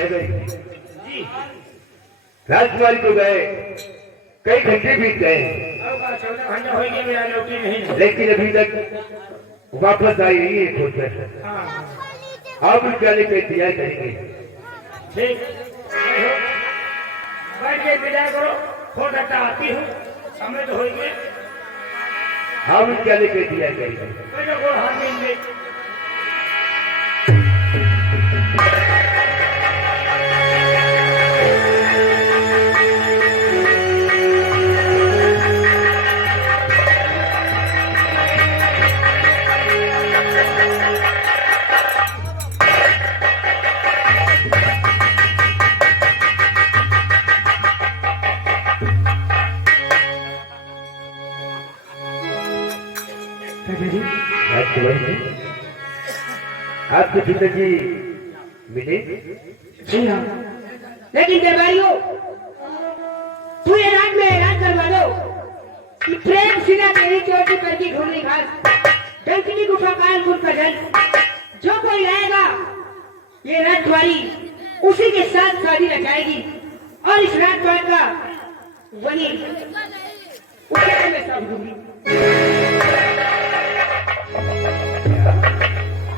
जी राजकुमारी को गए कई घंटे बीत गए, अब 14 घंटे हो गए मेरा लौटी नहीं। लेकिन अभी तक वापस आई नहीं है खोजकर। हाँ आप उस जाने का इंतजार करेंगे। ठीक बैठ के इंतजार करो, फोन करता आती हूँ, समय तो हो गए। हम उस जाने का इंतजार करेंगे। मेरे को हाथ देंगे। राजकुमारी आपके पिताजी मिले? जी हाँ, लेकिन दरबारियों तू ये रात में ऐलान करवा दो कि प्रेम शिला तेरी चोटी पर की घूमनी घास डंकनी गुफा कानपुर का जल जो कोई आएगा ये रात तुम्हारी उसी के साथ शादी रचाएगी और इस रात बाद का वही उसे मैं सब दूंगी।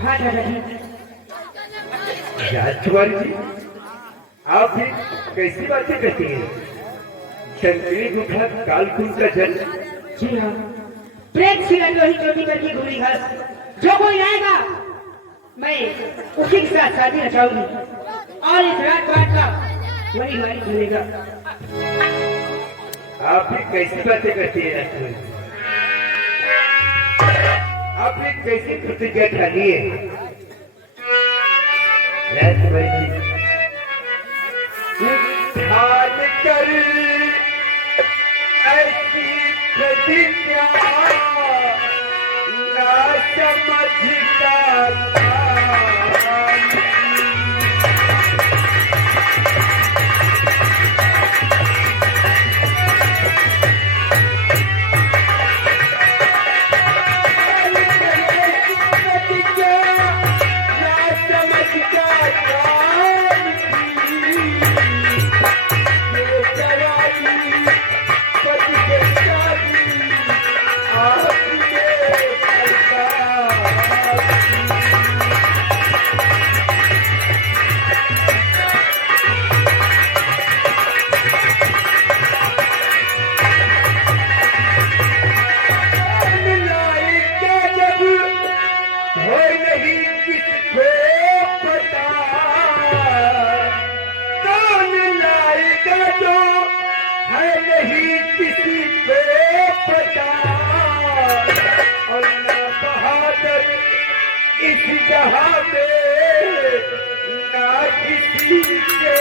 हाँ दादाजी। राजकुमारी जी आप भी कैसी बातें करती हैं? डंकनी गुफा कालकुंड का जल? जी हाँ, प्रेम शिला लोही चोटी पर की घूमनी घास जो कोई आएगा मैं उसी के साथ शादी रचाऊंगी और इस रात बाद का वही हमारी चलेगा। आप भी कैसी बातें करती हैं राजकुमारी जी? आपने कैसी प्रतिज्ञा ठानी है राजकुमारी जी? ठान कर ऐसी प्रतिज्ञा ना समझता इस जहां में ना किसी के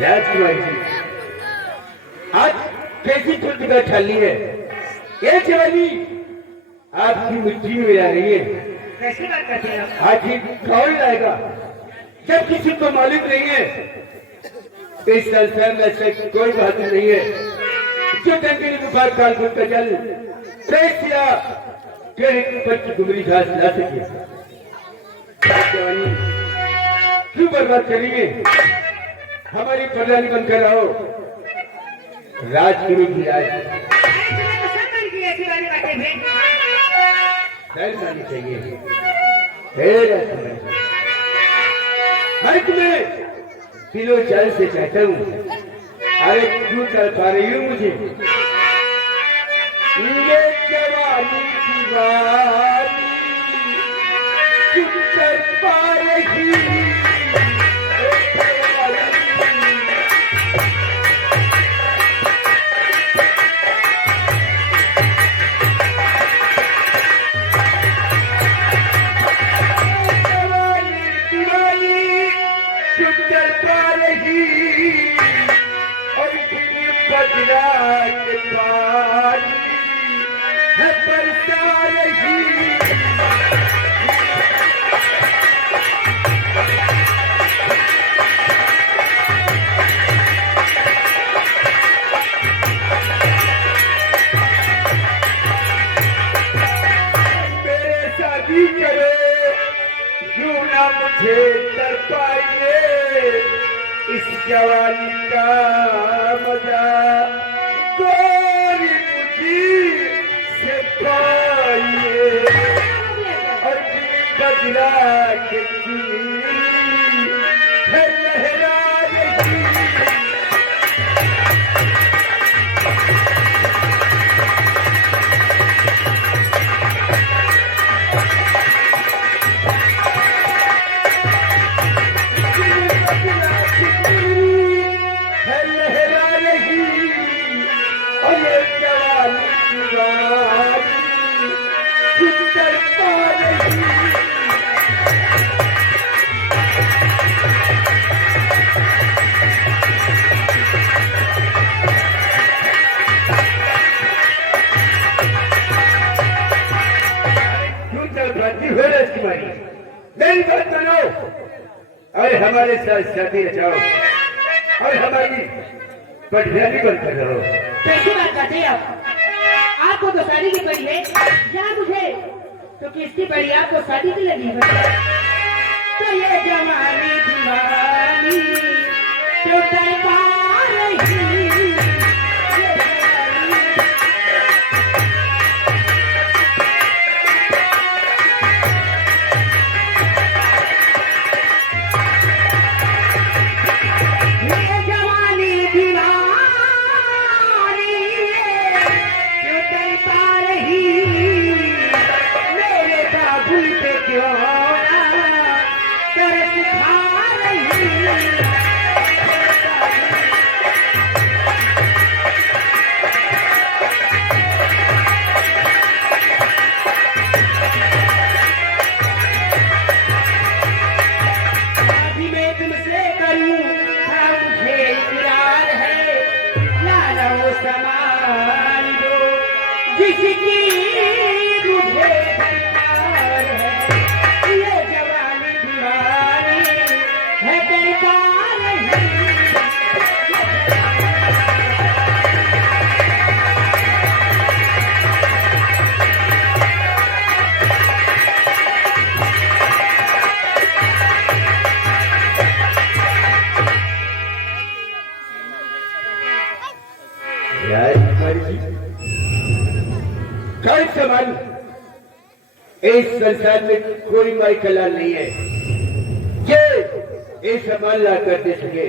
राजकुमारी जी आज कैसी प्रतिज्ञा ठानी है? ये जवानी आपकी मुट्ठी में आ रही है। कैसी बात करते हैं आप? आखिर कौन लाएगा जब किसी को मालूम नहीं है? इस संसार में ऐसा कोई बात नहीं है जो डंकनी गुफा कालकुंड का जल प्रेम शिला तेरे ऊपर की गुमरी घास ला सके। जवानी क्यों बर्बाद करेंगे? हमारी प्रधानी बनकर आओ। राजगुरु की राज ऐसी बातें शर्म आनी चाहिए। तेरा समय हर तुम्हें किलो चाल से चाहता हूँ। अरे क्यों कर पा रही हूँ मुझे? ये जवानी दीवानी क्यों कर पा रही? मुझे कर पाइए इस जवानी का मजा कोई मुझे से पाइए और बदला के है लहरा मेरी बात सुनो और हमारे साथ शादी रचाओ और हमारी पटरियां भी बंद कर रहो। कैसी बात करते हैं आप? आपको तो शादी की पड़ी है या मुझे तो किसकी पड़ी? आपको शादी की लगी है तो ये जवानी दीवानी तो कर पा रही। इस संसार में कोई माई कलाल नहीं है ये सामान ला कर दे सके।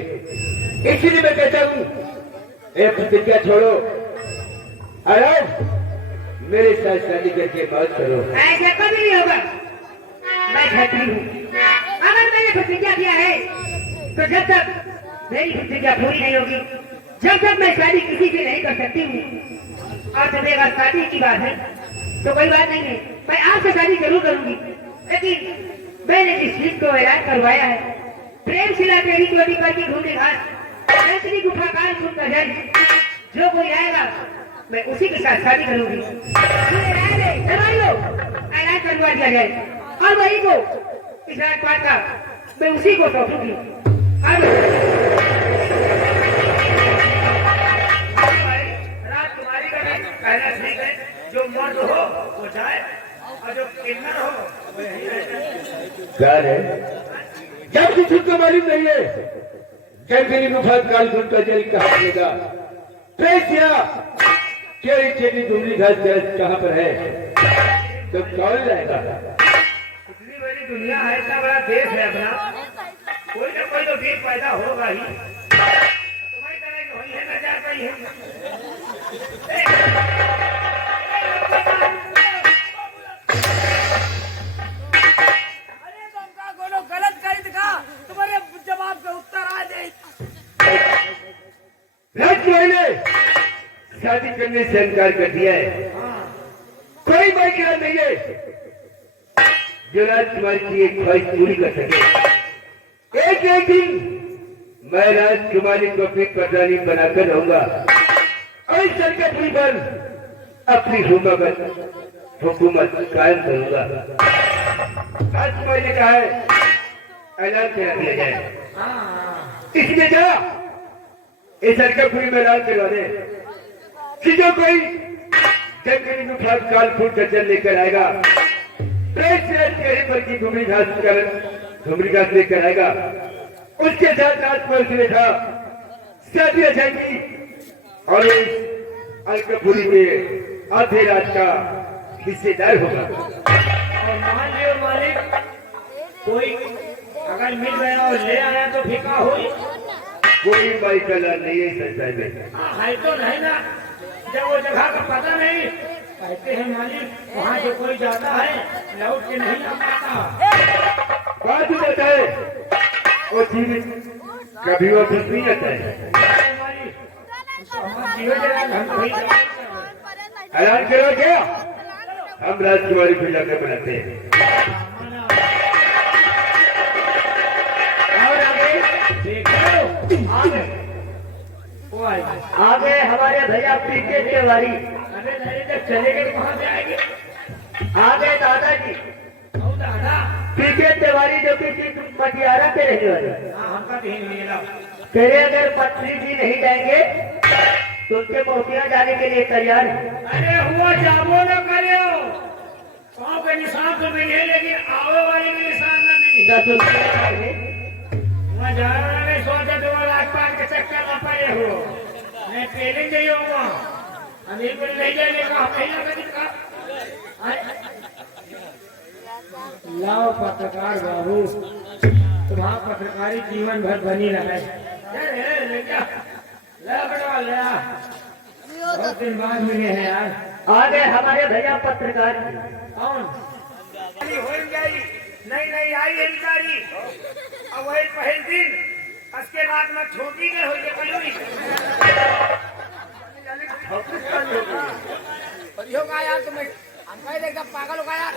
इसीलिए मैं कहता हूँ एक प्रतिज्ञा छोड़ो और मेरे साथ शादी करके बात करो। ऐसा कभी नहीं होगा। मैं कहती हूँ अगर मैंने प्रतिज्ञा किया है तो जब तक मेरी प्रतिज्ञा पूरी नहीं होगी, जब तक मैं शादी किसी से नहीं कर सकती हूँ। और जब अगर शादी की बात है तो कोई बात नहीं है, मैं आपसे शादी जरूर करूंगी। लेकिन मैंने जिस चीज को ऐलान करवाया है, प्रेम शिला तेरी चोटी पर की घूमने घाट ऐसी गुफा काल सुन कर जाए, जो कोई आएगा मैं उसी के साथ शादी करूंगी। ऐलान करवा दिया जाए और वही को इस राजपाट का मैं उसी को सौंपूंगी। राजकुमारी का कहना ठीक है, जो मर्द हो वो जाए और जो किन्नर हो वो यही रहे। जब किसी को मालूम नहीं है कैसे मुफात काल सुन का जल कहाँ मिलेगा, केरी चेरी दुमली घास कहाँ पर है? तो कौन लाएगा? इतनी बड़ी दुनिया है, इतना बड़ा देश है अपना, कोई ना कोई तो वीर पैदा होगा ही। तुम्हारी तरह की होई है ना, जा पाई है। अरे तुमका कोनो गलत करी दिखा, तुम्हारे जवाब का उत्तर आ जाए। राजकुमारी ने शादी करने से इनकार कर दिया है। कोई बाइकरा नहीं है जो राजकुमारी की एक ख्वाहिश पूरी कर सके। एक दिन मैं राजकुमारी को अपनी प्रधानी बनाकर रहूंगा और सरकटपुरी पर अपनी हुकूमत कायम करूंगा। राजकुमारी ने कहा है ऐलान करा दिया जाए, इसलिए जा इस सरकटपुरी में ऐलान करवा दे कि जो कोई जंगली गुफा कालपुर का जल लेकर आएगा, चेहरे पर की घुमरी घास लेकर आएगा, उसके साथ राजकुमार से था शादी हो जाएगी और इस अलकपुरी में आधे रात का हिस्सेदार होगा। और मान लियो मालिक, कोई अगर मिल गया और ले आया तो फीका हुई। कोई बाई कला नहीं है संसार में। है तो नहीं ना, जब वो जगह का पता नहीं, कहते हैं मालिक वहाँ से कोई जाता है लौट के नहीं आ पाता। बात ही होता है वो चीज कभी वापस नहीं आता है। मालिक जीवन जगह हम वही जाते हैं। ऐलान करो क्या? हम राजकुमारी को जाकर बनाते हैं। और आगे देखो, आगे वो आएगा। आगे हमारे भैया पीके तिवारी, अरे नहीं जब चलेंगे तो कहाँ से आएंगे? आगे दादाजी और दादा पीके तिवारी जो कि मटियारा के रहने वाले। हाँ हमका कहीं मिलेगा। तेरे अगर पत्नी जी नहीं जाएंगे तो उनके मोतिया जाने के लिए तैयार है। अरे हुआ जाबो न करियो, पाँव के निशान तो मिले लेकिन आवे वाले के निशान न मिले। वहाँ जा रहा है सोचा तुम्हारा आसपास के चक्कर न पाए हो, मैं पहले नहीं होगा अभी कोई नहीं जाएगा, हम नहीं लगा दिखा। लाओ पत्रकार बाबू, तुम्हारा पत्रकारी जीवन भर बनी रहे। बहुत दिन बाद मिले हैं यार। आगे हमारे भैया पत्रकार कौन? हो गई नहीं नहीं आई अधिकारी, अब वही पहले दिन उसके बाद में छोटी में हो गई होगा यार, तुम्हें हमका एकदम पागल हो गया यार।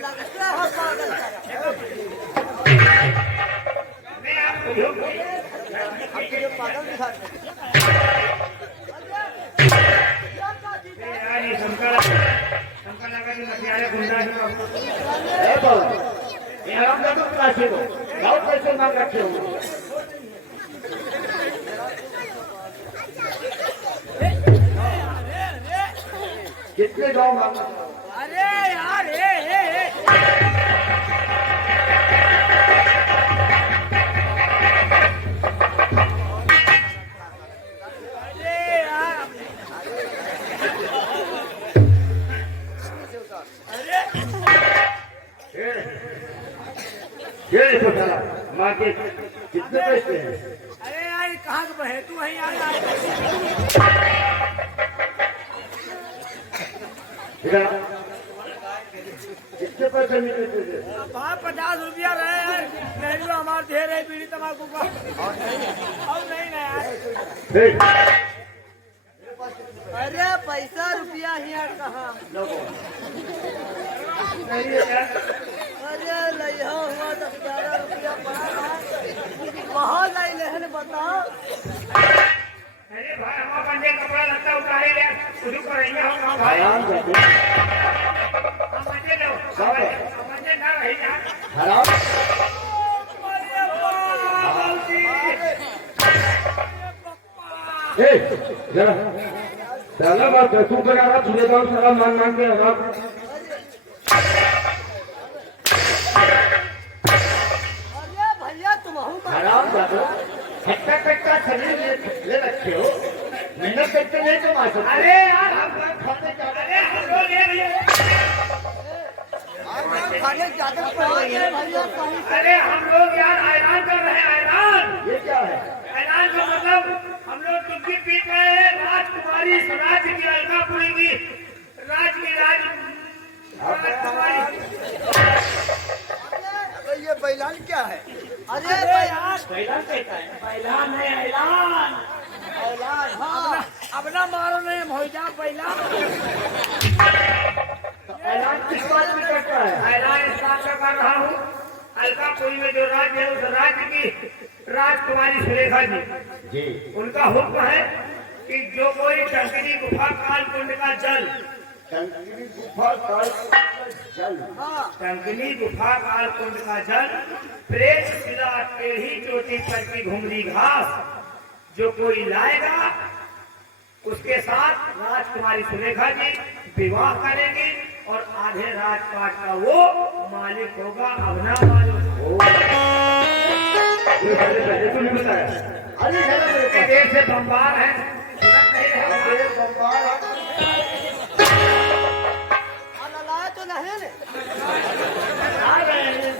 लगता है पागल। मैं आपको पागल दिखा यार ये शंकर लगा कि मटियारे गुंडा ही बाबू। ये हम लोग कैसे हो गाँव कैसे मांग रखे हो? कितने गाँव मांग? अरे यार हे माँ के कितने पैसे हैं? अरे यार कहाँ के बहे तू है यार? कितने पैसे मिले थे? 50 रुपया रहे यार, नहीं तो हमारे ढेर है बीड़ी तम्बाकू का। और नहीं ना यार। अरे पैसा रुपया ही यार कहाँ? अरे लिया हुआ 10-11 रुपया पड़ा है, कहाँ लाई लेहन बताओ। अरे भाई हमारा बंदे कपड़ा लगता उठाए ले शुरू करेंगे हम भाई। हम बंदे लो, हम बंदे ना रही यार। हराम जरा साला बात तू करा रहा तुझे गाँव सारा मान मान के हराम। अरे भैया तुम हराम जादो कट्टा कट्टा शरीर ले रखे हो, मेहनत करके नहीं कमा सकते। अरे यार हम खाने क्या अरे हम लोग ये भैया खाने ज्यादा पड़ रही है भैया कहीं अरे हम लोग यार ऐलान कर रहे हैं ऐलान। ये क्या है? ऐलान का मतलब हम लोग चुटकी पीट रहे हैं राजकुमारी स्वराज की अलकापुरी की राजकुमारी। अरे ये बैलान क्या है? अरे यार ऐलान कहता है ऐलान है ऐलान। बैलान हाँ अपना मारो नहीं भैया पहला ऐलान किस बात में करता है? ऐलान इस बात का कर रहा हूँ अलकापुरी में जो राज्य है उस राज्य की राजकुमारी सुलेखा जी जी उनका हुक्म है कि जो कोई टंकनी गुफा काल कुंड का जल टंकनी गुफा काल जल हाँ टंकनी गुफा काल कुंड का जल प्रेत शिला टेढ़ी चोटी पर की घुंगरी घास जो कोई लाएगा उसके साथ राजकुमारी सुलेखा जी विवाह करेंगे और आधे राजपाट का वो मालिक होगा अवना मालिक। ये पहले तो नहीं बताया। अरे के देश से बम्बार है सुना नहीं रहे अरे बम्बार लाया तो नहीं ने आ गए हैं।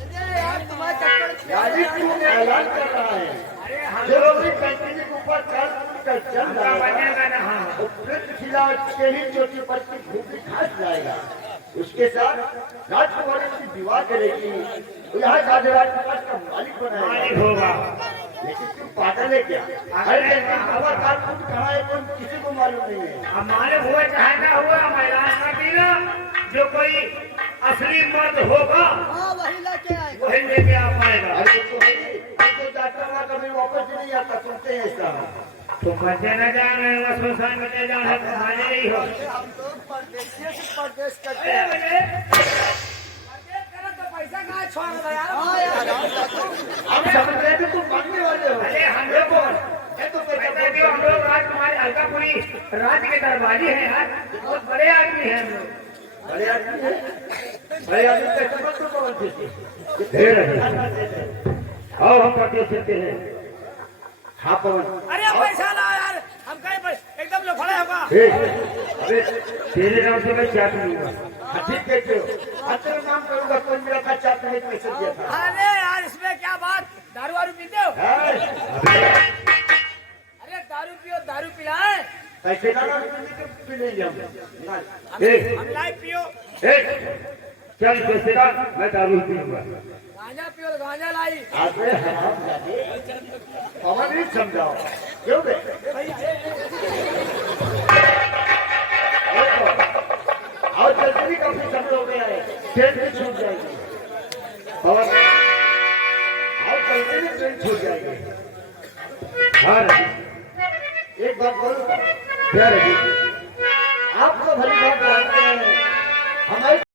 अरे यार तुम्हारे चक्कर यानी तू ऐलान कर रहा है अरे हम जो लोग भी टंकनी गुफा काल का जल का लाएगा बनेगा ना हाँ और वृक्ष शिला के ही चोटी पर की घुंगरी घास लाएगा उसके साथ राजकुमारी की विवाह करेगी तो यहाँ आधे राजपाट का मालिक मालिक बनाएगा। होगा। लेकिन तुम पागल है क्या? हर टंकनी गुफा काल कुंड कहाँ है कौन किसी को मालूम नहीं है। हमारे हुआ चाहे ना हुआ हम ऐलान कर देना जो कोई असली मर्द होगा हाँ वही लेके आएगा वही लेके आ पाएगा। अरे वो तो है ही, वो तो जाता हुआ कभी वापस ही नहीं आता सुनते हैं ऐसा। तुम बच्चे न जा रहे हो शमशान में ले जाना तुम्हारे नहीं हो। हम लोग परदेश से परदेश करते अरे हैं भैया तो पैसा कहाँ छोड़ रहा यार। हाँ यार हम समझ रहे थे तुम मांगने वाले हो। अरे हम लोग ये तो पैसा क्यों हम लोग राजकुमारी अलकापुरी राज्य के दरबारी हैं यार बहुत बड़े आदमी हैं हम लोग। बड़े आदमी है, बड़े आदमी कैसे मत तो बोलते थे। और हम पटे चलते हैं। हाँ पवन। अरे पैसा ला यार हम कहीं एकदम लफड़े होगा। अरे तेरे नाम से मैं चाट लूंगा। हाँ ठीक कहते हो। हाँ तेरा नाम करूंगा कोई मेरा का चाट नहीं पैसे दिया था। अरे यार इसमें क्या बात दारू वारू पीते हो। हाँ, अरे दारू पियो दारू पिलाए पैसे ना पी लेंगे हम। हम लाइव पियो चल पैसे का मैं दारू पीऊंगा। गांजा पियो गांजा लाई। अरे हराम जादे पवन नहीं समझाओ क्यों बे? और जल्दी भी काफी समय हो गया है ट्रेन भी छूट जाएगी पवन और जल्दी भी ट्रेन छूट जाएगी। हाँ रवि एक बात बोलूँ क्या रवि